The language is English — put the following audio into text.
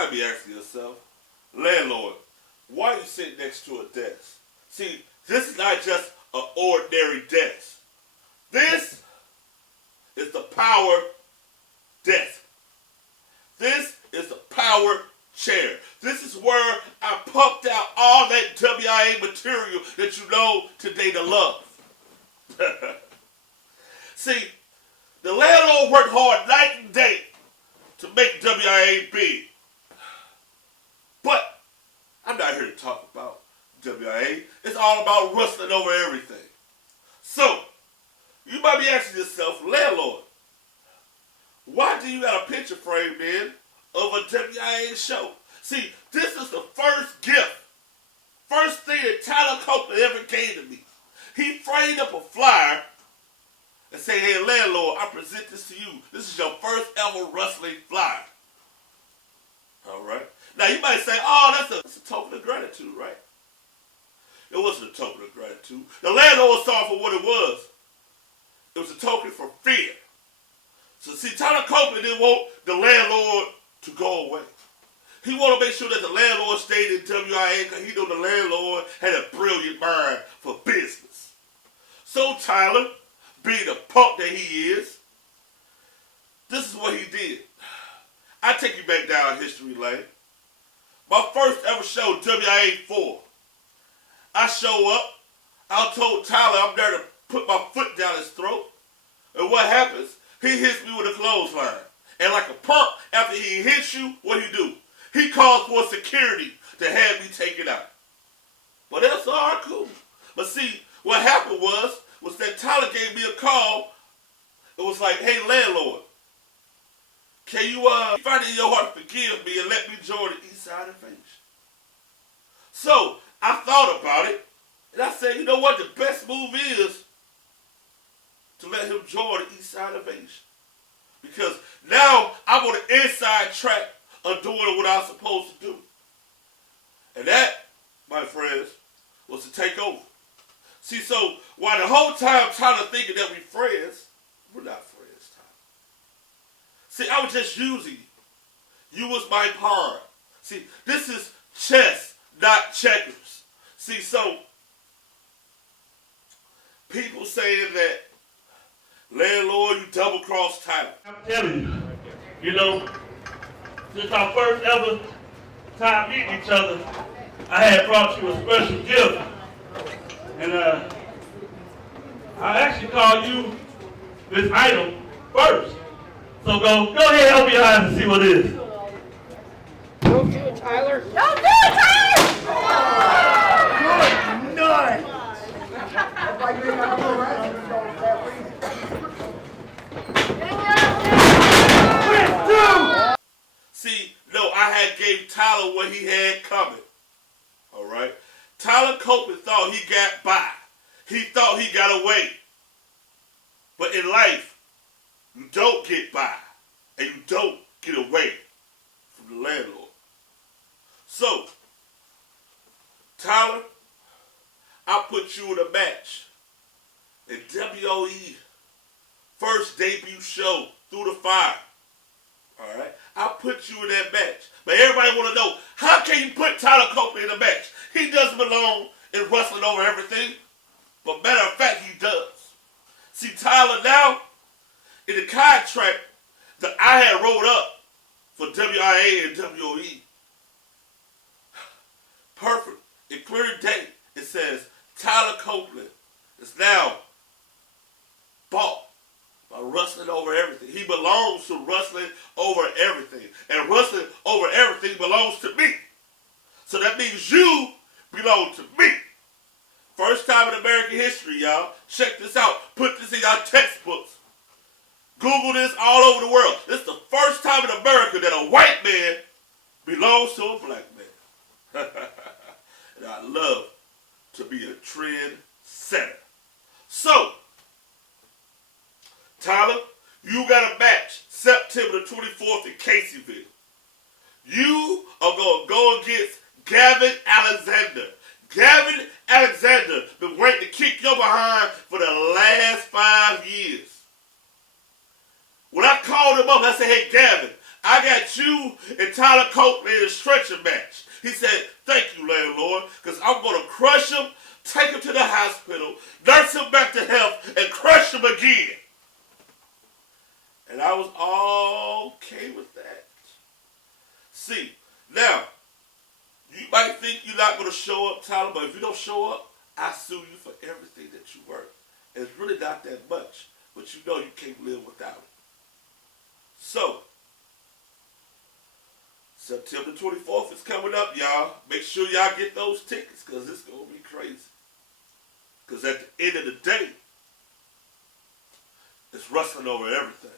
might be asking yourself, Landlord, why are you sitting next to a desk? See, this is not just an ordinary desk. This is the power desk. This is the power chair. This is where I pumped out all that WIA material that you know today to love. See, the Landlord worked hard night and day to make WIA big. But I'm not here to talk about WIA. It's all about wrestling over everything. So, you might be asking yourself, Landlord, why do you got a picture framed in of a WIA show? See, this is the first gift, first thing that Tyler Copeland ever gave to me. He framed up a flyer and said, hey, Landlord, I present this to you. This is your first ever wrestling flyer. All right. Now, you might say, oh, that's a token of gratitude, right? It wasn't a token of gratitude. The Landlord saw it for what it was. It was a token for fear. So, see, Tyler Copeland didn't want the Landlord to go away. He wanted to make sure that the Landlord stayed in WIA because he knew the Landlord had a brilliant mind for business. So, Tyler, being the punk that he is, this is what he did. I take you back down history lane. My first ever show, WIA 4. I show up. I told Tyler I'm there to put my foot down his throat. And what happens? He hits me with a clothesline. And like a punk, after he hits you, what he do? He calls for security to have me taken out. But that's all cool. But see, what happened was that Tyler gave me a call. It was like, hey, Landlord, can you find it in your heart to forgive me and let me join the East Side Invasion? So I thought about it, and I said, you know what? The best move is to let him join the East Side Invasion. Because now I'm on the inside track of doing what I'm supposed to do. And that, my friends, was to take over. See, so while the whole time Tyler thinking that we friends, we're not friends, Tyler. See, I was just using you. You was my pawn. See, this is chess, not checkers. See, so people saying that, Landlord, you double-crossed Tyler. I'm telling you, you know, since our first ever time meeting each other, I had brought you a special gift. And I actually called you this item first. So go ahead, open your eyes and see what it is. Don't do it, Tyler. Don't do it, Tyler! Good night. See, no, I had gave Tyler what he had coming. All right? Tyler Copeland thought he got by. He thought he got away. But in life, you don't get by. And you don't get away from the Landlord. So, Tyler, I put you in a match in WOE first debut show, Through the Fire. All right? I put you in that match. But everybody want to know, how can you put Tyler Copeland in a match? He doesn't belong in wrestling over everything. But matter of fact, he does. See, Tyler now, in the contract that I had wrote up for WIA and WOE, perfect, in clear date, it says, Tyler Copeland is now bought by Wrestling Over Everything. He belongs to Wrestling Over Everything. And Wrestling Over Everything belongs to me. So that means you belong to me. First time in American history, y'all. Check this out. Put this in y'all textbooks. Google this all over the world. This is the first time in America that a white man belongs to a black man. And I love to be a trend setter. So, Tyler, you got a match September the 24th in Caseyville. You are going to go against Gavin Alexander. Gavin Alexander been waiting to kick your behind for the last 5 years. When I called him up, I said, hey, Gavin, I got you and Tyler Copeland in a stretcher match. He said, thank you, Landlord, because I'm going to crush him, take him to the hospital, nurse him back to health, and crush him again. And I was all okay with that. See, now, you might think you're not going to show up, Tyler, but if you don't show up, I sue you for everything that you work. And it's really not that much, but you know you can't live without it. So, September 24th is coming up, y'all. Make sure y'all get those tickets, because it's going to be crazy. Because at the end of the day, it's wrestling over everything.